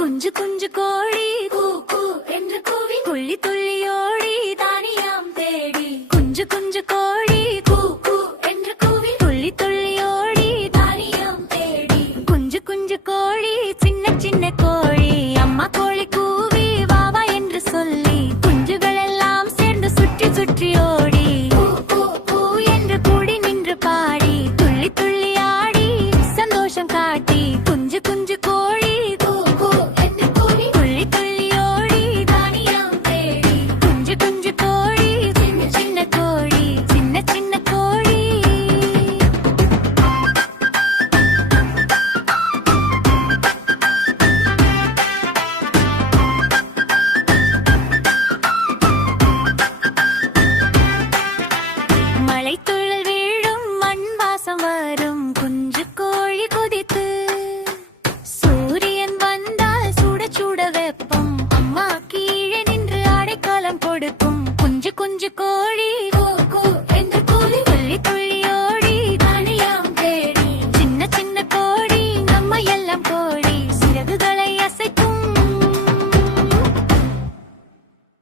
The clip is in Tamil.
குஞ்சு குஞ்சு கோழி கூ கூ என்று கூவி துள்ளி துள்ளி ஓடி தானியம் தேடி குஞ்சு குஞ்சு கோழி கூ கூ என்று கூவி துள்ளி துள்ளி ஓடி தானியம் தேடி குஞ்சு குஞ்சு கோழி சின்ன சின்ன கோழி அம்மா கோழி கூவி வாவா என்று சொல்லி குஞ்சுகள் எல்லாம் சேர்ந்து சுற்றி சுற்றி ஓடி கூ கூ கூ என்று கூடி நின்று பாடி துள்ளி துள்ளி ஆடி சந்தோஷம் காட்டி குஞ்சு குஞ்சு கோழி மழைத்துள்ளல் வீழும் மண் வாசம் வரும் குஞ்சு கோழி குதித்து சூரியன் வந்தால் சுட சுட வெப்பம் அம்மா கீழே நின்று அடைக்கலம் கொடுக்கும் குஞ்சு குஞ்சு கோழி